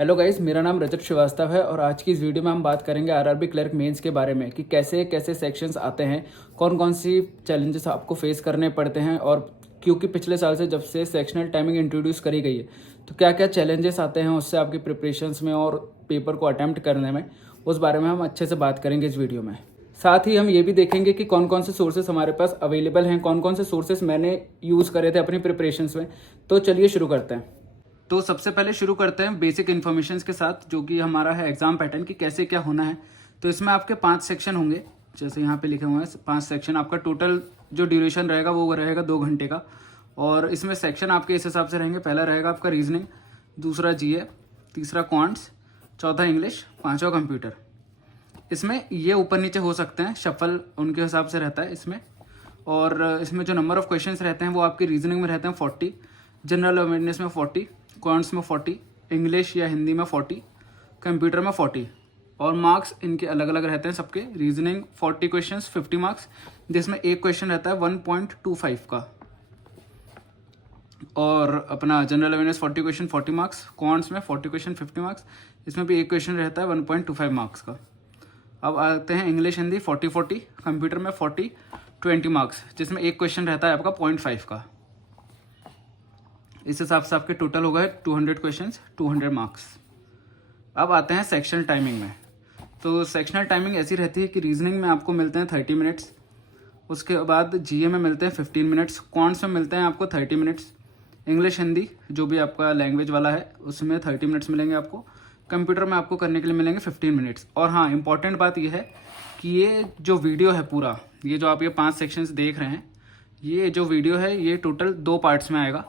Hello guys, मेरा नाम रजत श्रीवास्तव है और आज की इस वीडियो में हम बात करेंगे आरआरबी क्लर्क मेंस के बारे में कि कैसे कैसे सेक्शंस आते हैं, कौन कौन सी चैलेंजेस आपको फेस करने पड़ते हैं। और क्योंकि पिछले साल से जब से सेक्शनल टाइमिंग इंट्रोड्यूस करी गई है तो क्या क्या चैलेंजेस आते हैं उससे आपकी प्रिपरेशंस में और पेपर को अटैम्प्ट करने में, उस बारे में हम अच्छे से बात करेंगे इस वीडियो में। साथ ही हम ये भी देखेंगे कि कौन कौन से सोर्सेस हमारे पास अवेलेबल हैं, कौन कौन से सोर्सेस मैंने यूज़ करे थे अपनी प्रिपरेशंस में। तो चलिए शुरू करते हैं। तो सबसे पहले शुरू करते हैं बेसिक इन्फॉर्मेशन के साथ, जो कि हमारा है एग्जाम पैटर्न की कैसे क्या होना है। तो इसमें आपके 5 सेक्शन होंगे, जैसे यहाँ पे लिखे हुए हैं 5 सेक्शन। आपका टोटल जो ड्यूरेशन रहेगा वो रहेगा 2 घंटे का। और इसमें सेक्शन आपके इस हिसाब से रहेंगे, पहला रहेगा आपका रीजनिंग, दूसरा जीए, तीसरा क्वांट्स, चौथा इंग्लिश, पांचवा कंप्यूटर। इसमें ये ऊपर नीचे हो सकते हैं, शफल उनके हिसाब से रहता है इसमें। और इसमें जो नंबर ऑफ क्वेश्चंस रहते हैं वो आपकी रीजनिंग में रहते हैं 40, जनरल अवेयरनेस में 40, क्वांट्स में 40, इंग्लिश या हिंदी में 40, कंप्यूटर में 40। और मार्क्स इनके अलग अलग रहते हैं सबके। रीजनिंग 40 क्वेश्चंस 50 मार्क्स, जिसमें एक क्वेश्चन रहता है 1.25 का। और अपना general awareness 40 question 40 marks, quants में 40 क्वेश्चन 50 मार्क्स, इसमें भी एक क्वेश्चन रहता है 1.25 मार्क्स का। अब आते हैं इंग्लिश हिंदी 40-40, कंप्यूटर में 40-20 मार्क्स, जिसमें एक क्वेश्चन रहता है आपका 0.5 का। इस हिसाब से आपके टोटल हो गए 200 क्वेश्चंस 200 मार्क्स। अब आते हैं सेक्शनल टाइमिंग में। तो सेक्शनल टाइमिंग ऐसी रहती है कि रीजनिंग में आपको मिलते हैं 30 मिनट्स, उसके बाद जीए में मिलते हैं 15 मिनट्स, क्वांट्स में मिलते हैं आपको 30 मिनट्स, इंग्लिश हिंदी जो भी आपका लैंग्वेज वाला है उसमें 30 मिनट्स मिलेंगे आपको, कंप्यूटर में आपको करने के लिए मिलेंगे 15 मिनट्स। और हाँ, इंपॉर्टेंट बात यह है कि ये जो वीडियो है पूरा, ये जो आप ये 5 सेक्शंस देख रहे हैं, ये जो वीडियो है ये टोटल 2 पार्ट्स में आएगा।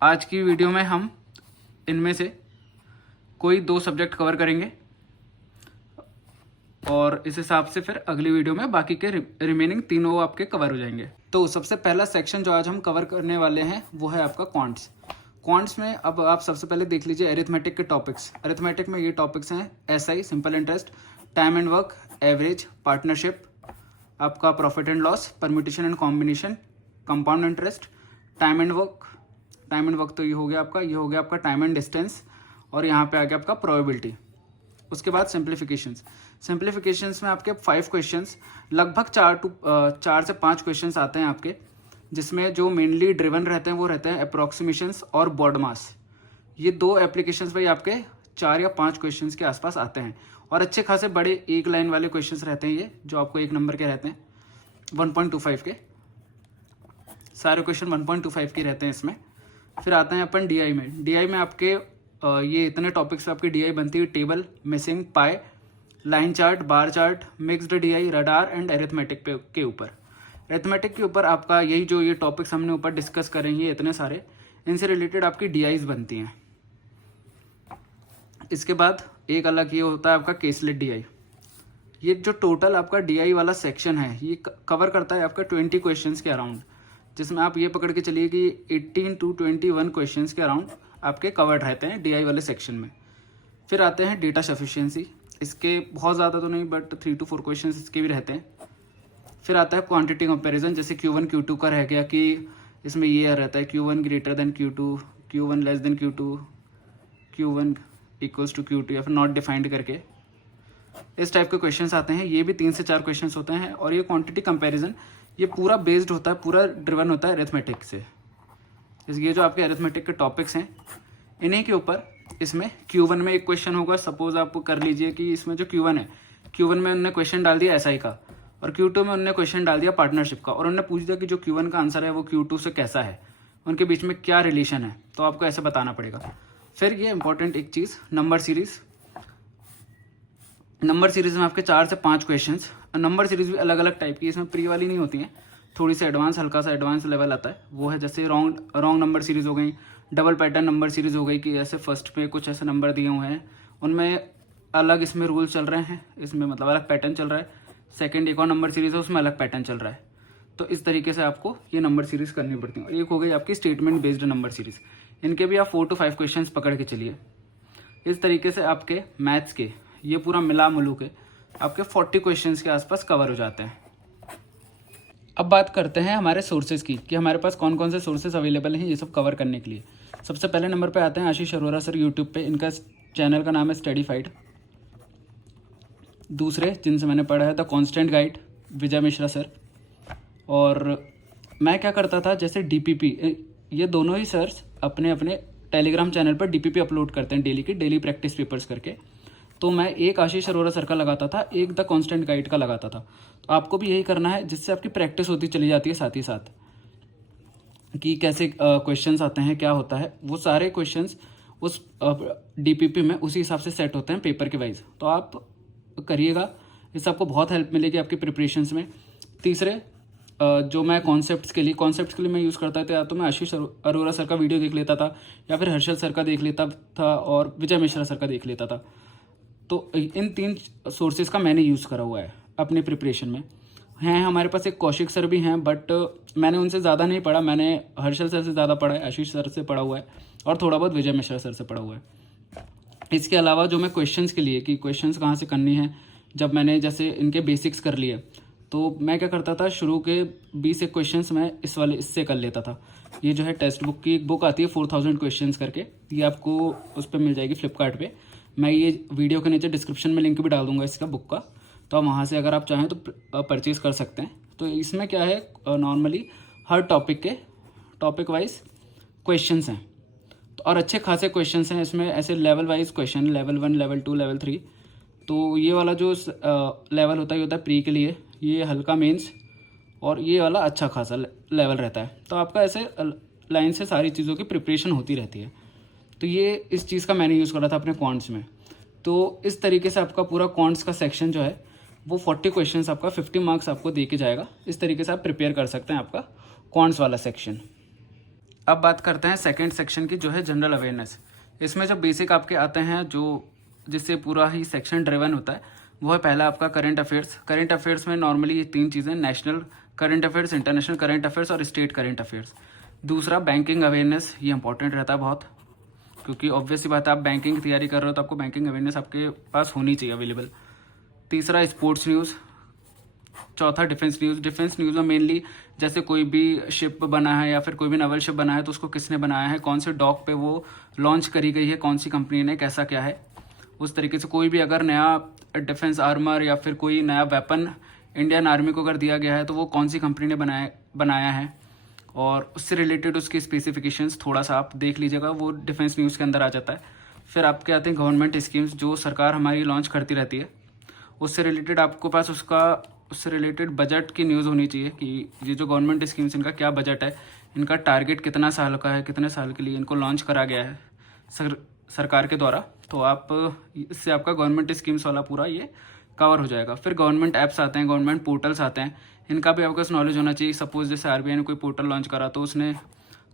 आज की वीडियो में हम इनमें से कोई 2 सब्जेक्ट कवर करेंगे और इस हिसाब से फिर अगली वीडियो में बाकी के रिमेनिंग तीनों आपके कवर हो जाएंगे। तो सबसे पहला सेक्शन जो आज हम कवर करने वाले हैं वो है आपका क्वांट्स। क्वांट्स में अब आप सबसे पहले देख लीजिए अरिथमेटिक के टॉपिक्स। अरिथमेटिक में ये टॉपिक्स हैं SI simple interest, time and work, average, partnership, आपका profit and loss, permutation and combination, compound interest, time and work. Time and work तो ये हो गया आपका टाइम एंड डिस्टेंस, और यहाँ पे आ गया आपका प्रोबेबिलिटी। उसके बाद सिंप्लीफिकेशंस में आपके 5 क्वेश्चंस, लगभग 4 से 5 क्वेश्चंस आते हैं आपके, जिसमें जो मेनली ड्रिवन रहते हैं वो रहते हैं अप्रोक्सीमेशंस और बॉड मास। ये 2 एप्लीकेशंस भाई आपके 4 या 5 क्वेश्चंस के आसपास आते हैं, और अच्छे खासे बड़े एक लाइन वाले क्वेश्चंस रहते हैं ये, जो आपको 1 नंबर के रहते हैं 1.25 के। सारे क्वेश्चन 1.25 के रहते हैं इसमें। फिर आते हैं अपन डीआई में। डीआई में आपके ये इतने टॉपिक्स पे आपकी डीआई बनती है, table, missing, pi, line chart, bar chart, mixed DI, radar and arithmetic के ऊपर। एरिथमेटिक के ऊपर आपका यही जो ये टॉपिक्स हमने ऊपर डिस्कस करेंगे इतने सारे, इनसे रिलेटेड आपकी डीआईज बनती हैं। इसके बाद एक अलग ये होता है आपका केसलेट डीआई। ये जो टोटल आपका डीआई वाला सेक्शन है ये कवर करता है आपका 20 क्वेश्चंस के अराउंड, जिसमें आप ये पकड़ के चलिए कि 18 to 21 क्वेश्चंस के अराउंड आपके कवर्ड रहते हैं डीआई वाले सेक्शन में। फिर आते हैं डेटा सफिशिएंसी। इसके बहुत ज़्यादा तो नहीं बट 3 to 4 क्वेश्चंस इसके भी रहते हैं। फिर आता है क्वांटिटी कंपैरिजन, जैसे Q1 Q2 का रह गया कि इसमें ये रहता है Q1 greater than Q2, Q1 less than Q2, Q1 equals to Q2, या फिर नॉट डिफाइंड करके इस टाइप के क्वेश्चंस आते हैं। ये भी 3 से 4 क्वेश्चंस होते हैं। और ये क्वांटिटी कंपैरिजन ये पूरा बेस्ड होता है, पूरा ड्रिवन होता है अरिथमेटिक से। ये जो आपके अरिथमेटिक के टॉपिक्स हैं इन्हीं के ऊपर इसमें Q1 में एक क्वेश्चन होगा। सपोज आप कर लीजिए कि इसमें जो Q1 है, Q1 में उन्होंने क्वेश्चन डाल दिया एसआई का, और Q2 में उन्होंने क्वेश्चन डाल दिया पार्टनरशिप का, और उन्होंने पूछ दिया कि जो Q1 का आंसर है वो Q2 से कैसा है, उनके बीच में क्या रिलेशन है, तो आपको ऐसे बताना पड़ेगा। फिर ये इंपॉर्टेंट एक चीज़, नंबर सीरीज। नंबर सीरीज में आपके 4 से 5 क्वेश्चंस। नंबर सीरीज भी अलग अलग टाइप की, इसमें प्री वाली नहीं होती हैं, थोड़ी सी एडवांस, हल्का सा एडवांस लेवल आता है वो है। जैसे रॉन्ग नंबर सीरीज हो गई, डबल पैटर्न नंबर सीरीज हो गई, कि ऐसे फर्स्ट में कुछ ऐसे नंबर दिए हुए हैं उनमें अलग इसमें रूल चल रहे हैं, इसमें मतलब अलग पैटर्न चल रहा है। सेकंड एक और नंबर सीरीज है उसमें अलग पैटर्न चल रहा है। तो इस तरीके से आपको ये नंबर सीरीज करनी पड़ती है। और एक हो गई आपकी स्टेटमेंट बेस्ड नंबर सीरीज, इनके भी आप 4 to 5 क्वेश्चन पकड़ के चलिए। इस तरीके से आपके मैथ्स के ये पूरा मिला मुलू के आपके 40 क्वेश्चंस के आसपास कवर हो जाते हैं। अब बात करते हैं हमारे सोर्सेज की, कि हमारे पास कौन कौन से सोर्सेज अवेलेबल हैं ये सब कवर करने के लिए। सबसे पहले नंबर पे आते हैं आशीष अरोरा सर यूट्यूब पे, इनका चैनल का नाम है स्टडीफाइड। दूसरे जिनसे मैंने पढ़ा है the constant guide, Vijay Mishra sir. और मैं क्या करता था, जैसे डीपीपी, ये दोनों ही सर्स अपने अपने टेलीग्राम चैनल पर डीपीपी अपलोड करते हैं डेली की, डेली प्रैक्टिस पेपर्स करके। तो मैं एक आशीष अरोरा सर का लगाता था, एक द कांस्टेंट गाइड का लगाता था। तो आपको भी यही करना है, जिससे आपकी प्रैक्टिस होती चली जाती है साथ ही साथ, कि कैसे क्वेश्चंस आते हैं, क्या होता है। वो सारे क्वेश्चंस उस डीपीपी में उसी हिसाब से सेट होते हैं पेपर के वाइज। तो आप करिएगा, इससे आपको बहुत हेल्प मिलेगी आपकी प्रिपरेशंस में। तीसरे जो मैं कॉन्सेप्ट्स के लिए मैं यूज़ करता था, या तो मैं आशीष अरोरा सर का वीडियो देख लेता था, या फिर हर्षल सर का देख लेता था, और विजय मिश्रा सर का देख लेता था। तो इन 3 सोर्सेज का मैंने यूज़ करा हुआ है अपने प्रिपरेशन में। हैं हमारे पास एक कौशिक सर भी हैं, बट मैंने उनसे ज़्यादा नहीं पढ़ा, मैंने हर्षल सर से ज़्यादा पढ़ा है, आशीष सर से पढ़ा हुआ है, और थोड़ा बहुत विजय मिश्रा सर से पढ़ा हुआ है। इसके अलावा जो मैं क्वेश्चंस के लिए, कि क्वेश्चंस कहाँ से करनी है, जब मैंने जैसे इनके बेसिक्स कर लिए, तो मैं क्या करता था, शुरू के 20 एक क्वेश्चंस मैं इससे कर लेता था। ये जो है टेक्स्ट बुक की एक बुक आती है 4000 क्वेश्चंस करके, ये आपको उस पर मिल जाएगी फ्लिपकार्ट पे। मैं ये वीडियो के नीचे डिस्क्रिप्शन में लिंक भी डाल दूंगा इसका बुक का, तो आप वहाँ से अगर आप चाहें तो परचेज़ कर सकते हैं। तो इसमें क्या है, नॉर्मली हर टॉपिक वाइज क्वेश्चंस हैं, तो और अच्छे खासे क्वेश्चंस हैं इसमें, ऐसे level wise question, level 1, level 2, level 3। तो ये वाला जो लेवल होता है प्री के लिए, ये हल्का मेंस, और ये वाला अच्छा खासा लेवल रहता है। तो आपका ऐसे लाइन से सारी चीज़ों की प्रिपरेशन होती रहती है। तो ये इस चीज़ का मैंने यूज़ करा था अपने क्वांट्स में। तो इस तरीके से आपका पूरा क्वांट्स का सेक्शन जो है वो 40 क्वेश्चंस आपका 50 मार्क्स आपको दे के जाएगा। इस तरीके से आप प्रिपेयर कर सकते हैं आपका क्वांट्स वाला सेक्शन। अब बात करते हैं सेकंड सेक्शन की, जो है जनरल अवेयरनेस। इसमें जो बेसिक आपके आते हैं, जो जिससे पूरा ही सेक्शन ड्रिवन होता है, वो है पहला आपका करंट अफेयर्स। करंट अफेयर्स में नॉर्मली ये 3 चीज़ें, national current affairs, international current affairs और स्टेट करंट अफेयर्स। दूसरा बैंकिंग अवेयरनेस, ये इंपॉर्टेंट रहता है बहुत, क्योंकि ऑब्वियस सी बात है, आप बैंकिंग की तैयारी कर रहे हो तो आपको बैंकिंग अवेयरनेस आपके पास होनी चाहिए अवेलेबल। तीसरा स्पोर्ट्स न्यूज़। चौथा डिफेंस न्यूज़। डिफेंस न्यूज़ में मेनली जैसे कोई भी शिप बना है या फिर कोई भी नावल शिप बना है, तो उसको किसने बनाया है, कौन से डॉक पे वो लॉन्च करी गई है, कौन सी कंपनी ने, कैसा क्या है, उस तरीके से। कोई भी अगर नया डिफेंस आर्मर या फिर कोई नया वेपन इंडियन आर्मी को अगर दिया गया है, तो वो कौन सी कंपनी ने बनाया है, और उससे रिलेटेड उसकी स्पेसिफिकेशंस थोड़ा सा आप देख लीजिएगा, वो डिफेंस न्यूज़ के अंदर आ जाता है। फिर आपके आते हैं गवर्नमेंट स्कीम्स, जो सरकार हमारी लॉन्च करती रहती है, उससे रिलेटेड आपको पास उससे रिलेटेड बजट की न्यूज़ होनी चाहिए, कि ये जो गवर्नमेंट स्कीम्स, इनका क्या बजट है, इनका टारगेट कितना साल का है, कितने साल के लिए इनको लॉन्च करा गया है सरकार के द्वारा। तो आप इससे आपका गवर्नमेंट स्कीम्स वाला पूरा ये कवर हो जाएगा। फिर गवर्नमेंट ऐप्स आते हैं, गवर्नमेंट पोर्टल्स आते हैं, इनका भी आपके पास नॉलेज होना चाहिए। सपोज जैसे आरबीआई ने कोई पोर्टल लॉन्च करा, तो उसने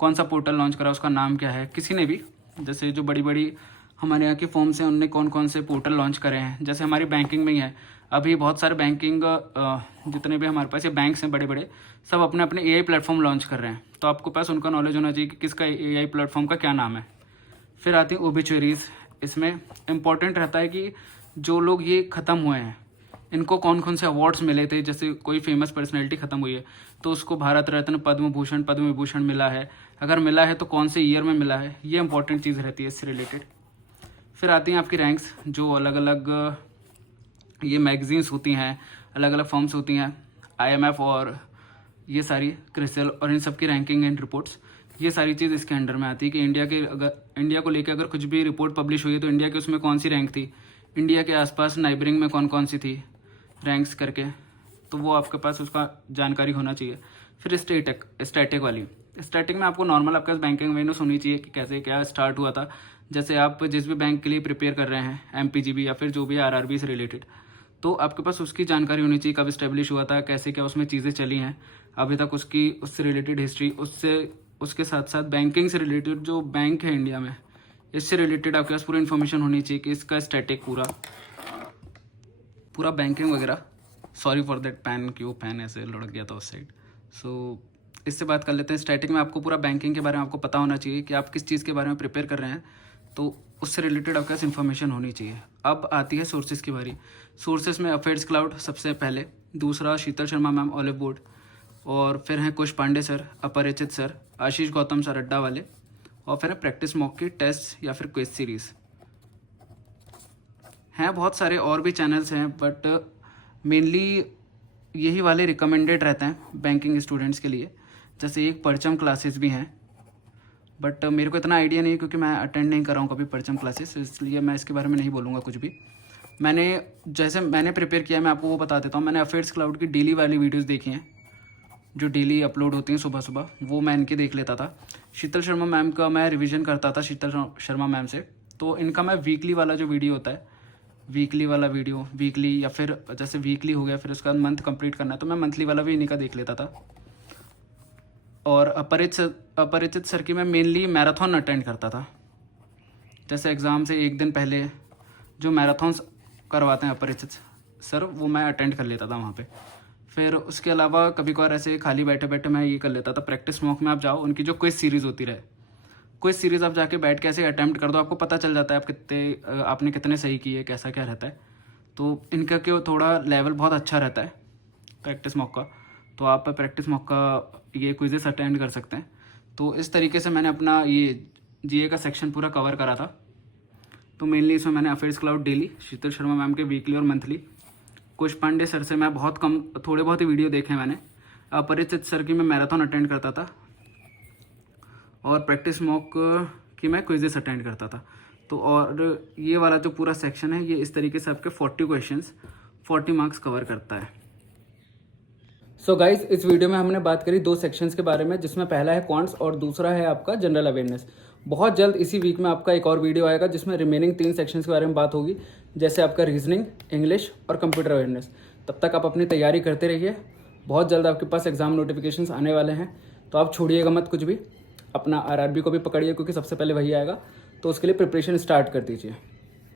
कौन सा पोर्टल लॉन्च करा, उसका नाम क्या है, किसी ने भी, जैसे जो बड़ी बड़ी हमारे यहाँ की फॉर्म्स हैं, उनने कौन कौन से पोर्टल लॉन्च करे हैं। जैसे हमारी बैंकिंग में ही है, अभी बहुत सारे बैंकिंग जितने भी हमारे पास ये बैंक्स हैं बड़े बड़े, सब अपने अपने एआई प्लेटफॉर्म लॉन्च कर रहे हैं। तो आपको पास उनका नॉलेज होना चाहिए कि किसका एआई प्लेटफॉर्म का क्या नाम है। फिर आती है ओबिचुअरीज। इसमें इम्पॉर्टेंट रहता है कि जो लोग ये ख़त्म हुए हैं, इनको कौन कौन से अवार्ड्स मिले थे। जैसे कोई फेमस पर्सनैलिटी ख़त्म हुई है, तो उसको भारत रत्न, पद्म भूषण, पद्म विभूषण मिला है, अगर मिला है तो कौन से ईयर में मिला है, ये इंपॉर्टेंट चीज़ रहती है इससे रिलेटेड। फिर आती हैं आपकी रैंक्स, जो अलग अलग ये मैगजीन्स होती हैं, अलग अलग फॉर्म्स होती हैं, IMF और ये सारी क्रिसिल, और इन सब की रैंकिंग एंड रिपोर्ट्स, ये सारी चीज़ इसके अंडर में आती है। कि इंडिया को लेकर अगर कुछ भी रिपोर्ट पब्लिश हुई है, तो इंडिया की उसमें कौन सी रैंक थी, इंडिया के आसपास नाइबरिंग में कौन कौन सी थी रैंक्स करके, तो वो आपके पास उसका जानकारी होना चाहिए। फिर स्टैटिक वाली, स्टैटिक में आपको नॉर्मल आपके पास बैंकिंग अवेयरनेस होनी चाहिए कि कैसे क्या स्टार्ट हुआ था। जैसे आप जिस भी बैंक के लिए प्रिपेयर कर रहे हैं, MPGB या फिर जो भी RRB से रिलेटेड, तो आपके पास उसकी जानकारी होनी चाहिए, कब इस्टेब्लिश हुआ था, कैसे क्या उसमें चीज़ें चली हैं अभी तक, उससे रिलेटेड हिस्ट्री, उसके साथ साथ बैंकिंग से रिलेटेड जो बैंक है इंडिया में, इससे रिलेटेड आपके पास पूरी इन्फॉर्मेशन होनी चाहिए कि इसका स्टैटिक पूरा बैंकिंग वगैरह। सॉरी फॉर दैट पैन, कि वो पैन ऐसे लुढ़क गया था उस साइड। सो इससे बात कर लेते हैं। स्टैटिक में आपको पूरा बैंकिंग के बारे में आपको पता होना चाहिए कि आप किस चीज़ के बारे में प्रिपेयर कर रहे हैं, तो उससे रिलेटेड आपके पास इन्फॉर्मेशन होनी चाहिए। अब आती है सोर्सेज की बारी। सोर्सेज में अफेयर्स क्लाउड सबसे पहले, दूसरा शीतल शर्मा मैम ऑलिव बोर्ड, और फिर हैं कुश पांडे सर, अपरिचित सर, आशीष गौतम सर अड्डा वाले, और फिर प्रैक्टिस मॉक की टेस्ट या फिर क्विज सीरीज़ हैं। बहुत सारे और भी चैनल्स हैं, बट मेनली यही वाले रिकमेंडेड रहते हैं बैंकिंग स्टूडेंट्स के लिए। जैसे एक परचम क्लासेस भी हैं, बट मेरे को इतना आइडिया नहीं है क्योंकि मैं अटेंड नहीं कर रहा हूँ कभी परचम क्लासेस, इसलिए मैं इसके बारे में नहीं बोलूँगा कुछ भी। मैंने प्रिपेयर किया, मैं आपको वो बता देता हूँ। मैंने अफेयर्स क्लाउड की डेली वाली वीडियोज़ देखी हैं जो डेली अपलोड होती हैं सुबह सुबह, वो मैं इनके देख लेता था। शीतल शर्मा मैम का मैं रिवीजन करता था शीतल शर्मा मैम से, तो इनका मैं वीकली वाला जो वीडियो होता है, वीकली वाला वीडियो, वीकली या फिर जैसे वीकली हो गया फिर उसका मंथ कंप्लीट करना है तो मैं मंथली वाला भी इन्हीं का देख लेता था। और अपरिचित सर की मैं मेनली मैराथन अटेंड करता था। जैसे एग्ज़ाम से एक दिन पहले जो मैराथन्स करवाते हैं अपरिचित सर, वो मैं अटेंड कर लेता था वहाँ पे। फिर उसके अलावा कभी कभार ऐसे खाली बैठे बैठे मैं ये कर लेता था, प्रैक्टिस मॉक में आप जाओ, उनकी जो क्विज सीरीज़ होती रहे, क्विज सीरीज़ आप जाके बैठ के ऐसे अटैम्प्ट कर दो, आपको पता चल जाता है आपने कितने सही किए, कैसा क्या रहता है। तो इनका क्यों थोड़ा लेवल बहुत अच्छा रहता है प्रैक्टिस मॉक का, तो आप प्रैक्टिस मॉक का ये क्विजेस अटेंड कर सकते हैं। तो इस तरीके से मैंने अपना ये जीए का सेक्शन पूरा कवर करा था। तो मेनली इसमें मैंने अफेयर्स क्लाउड डेली, शीतल शर्मा मैम के वीकली और मंथली, कुश पांडे सर से मैं बहुत कम, थोड़े बहुत ही वीडियो देखे मैंने, अपरिचित सर की मैं मैराथन अटेंड करता था, और प्रैक्टिस मॉक की मैं क्विजेस अटेंड करता था। तो और ये वाला जो पूरा सेक्शन है ये इस तरीके से आपके 40 क्वेश्चंस 40 मार्क्स कवर करता है। सो गाइज, इस वीडियो में हमने बात करी 2 सेक्शंस के बारे में, जिसमें पहला है क्वांट्स और दूसरा है आपका जनरल अवेयरनेस। बहुत जल्द इसी वीक में आपका एक और वीडियो आएगा जिसमें रिमेनिंग 3 सेक्शंस के बारे में बात होगी, जैसे आपका रीजनिंग, इंग्लिश और कंप्यूटर अवेयरनेस। तब तक आप अपनी तैयारी करते रहिए, बहुत जल्द आपके पास एग्जाम नोटिफिकेशंस आने वाले हैं, तो आप छोड़िएगा मत कुछ भी। अपना आरआरबी को भी पकड़िए क्योंकि सबसे पहले वही आएगा, तो उसके लिए प्रिपरेशन स्टार्ट कर दीजिए।